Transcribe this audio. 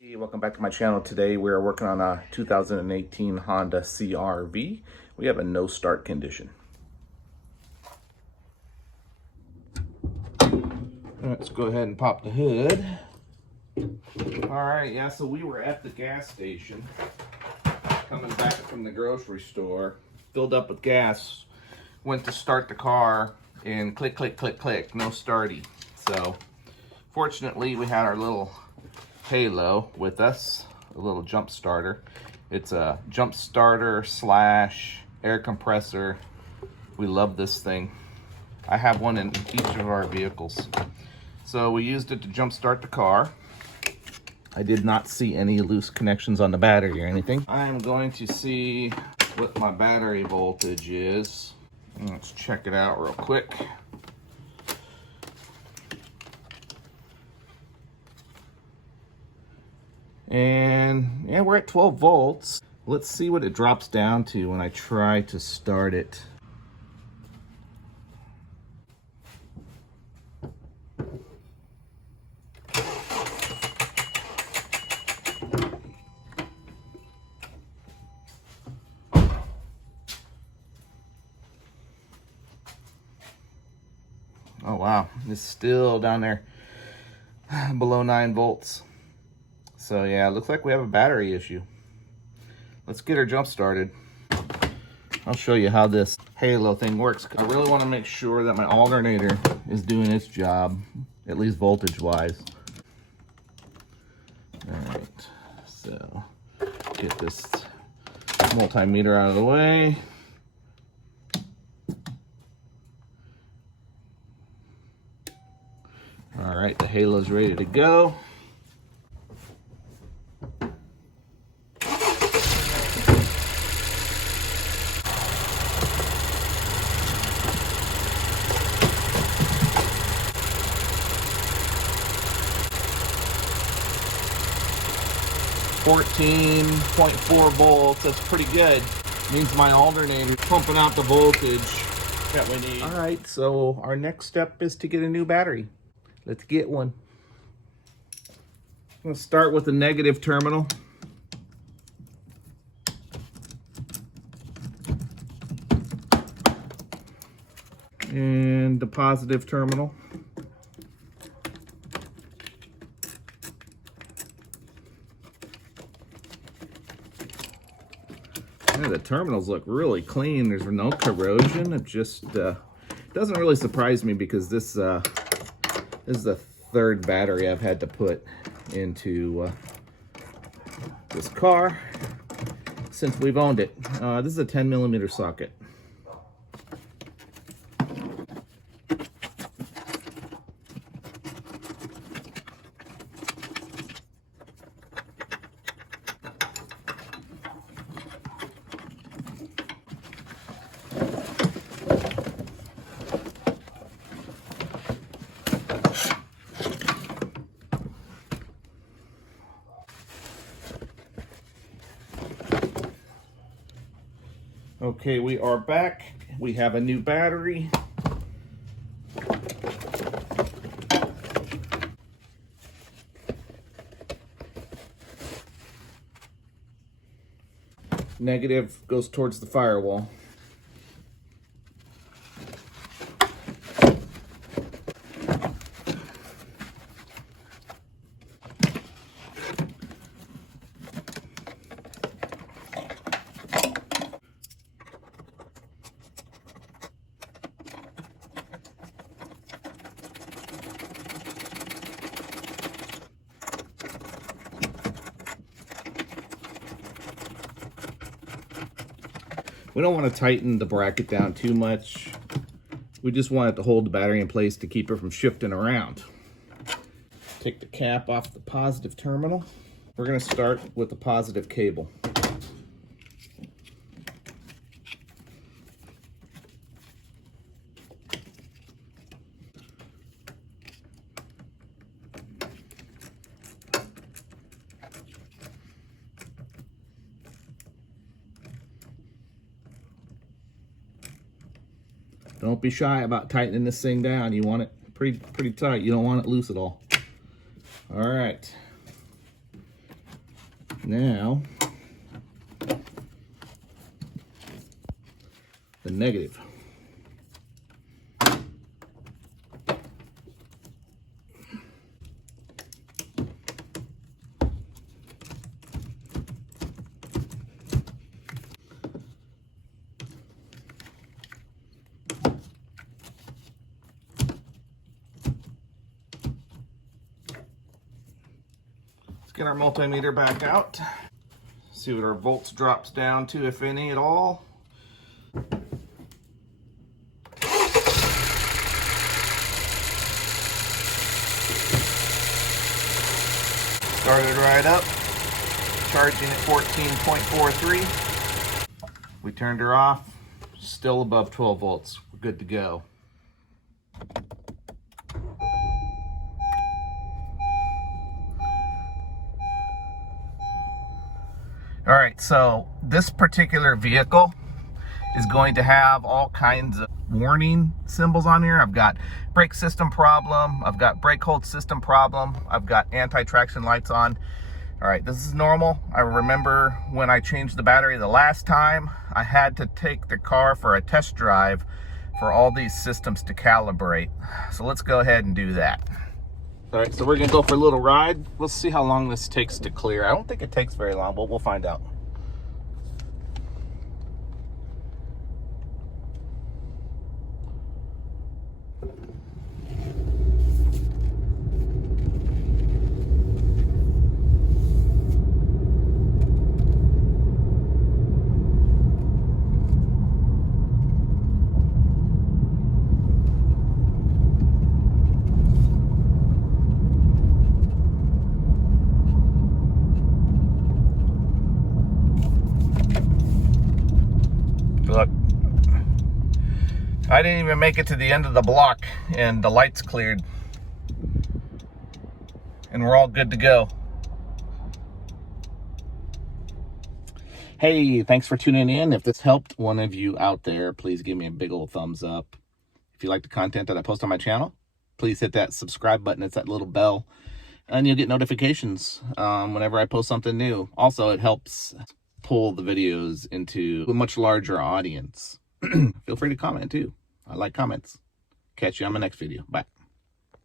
Hey, welcome back to my channel. Today we're working on a 2018 Honda CR-V. We have a no start condition. Let's go ahead and pop the hood. All right, yeah, so we were at the gas station coming back from the grocery store, filled up with gas, went to start the car, and click, click, click, click, no starty. So fortunately we had our little Halo with us, a little jump starter. It's a jump starter slash air compressor. We love this thing. I have one in each of our vehicles. So we used it to jump start the car. I did not see any loose connections on the battery or anything. I'm going to see what my battery voltage is. Let's check it out real quick. And yeah, we're at 12 volts. Let's see what it drops down to when I try to start it. Oh wow, it's still down there below 9 volts. So yeah, it looks like we have a battery issue. Let's get her jump started. I'll show you how this Halo thing works. I really want to make sure that my alternator is doing its job, at least voltage wise. All right, so get this multimeter out of the way. All right, the Halo's ready to go. .4 volts, that's pretty good. Means my alternator is pumping out the voltage that we need. All right, so our next step is to get a new battery. Let's get one. I'm gonna start with the negative terminal. And the positive terminal. Yeah, the terminals look really clean. There's no corrosion. It just doesn't really surprise me because this is the third battery I've had to put into this car since we've owned it. This is a 10mm socket. Okay, we are back. We have a new battery. Negative goes towards the firewall. We don't want to tighten the bracket down too much. We just want it to hold the battery in place to keep it from shifting around. Take the cap off the positive terminal. We're going to start with the positive cable. Don't be shy about tightening this thing down. You want it pretty tight. You don't want it loose at all. All right. Now, the negative. Let's get our multimeter back out. See what our volts drops down to, if any at all. Started right up, charging at 14.43. We turned her off, still above 12 volts. We're good to go. All right, so this particular vehicle is going to have all kinds of warning symbols on here. I've got brake system problem, I've got brake hold system problem, I've got anti-traction lights on. All right, this is normal. I remember when I changed the battery the last time, I had to take the car for a test drive for all these systems to calibrate. So let's go ahead and do that. All right, so we're gonna go for a little ride. We'll see how long this takes to clear. I don't think it takes very long, but we'll find out. Look, I didn't even make it to the end of the block and the lights cleared. And we're all good to go. Hey, thanks for tuning in. If this helped one of you out there, please give me a big old thumbs up. If you like the content that I post on my channel, please hit that subscribe button. It's that little bell. And you'll get notifications whenever I post something new. Also, it helps pull the videos into a much larger audience. Feel free to comment too. I like comments. Catch you on my next video. Bye.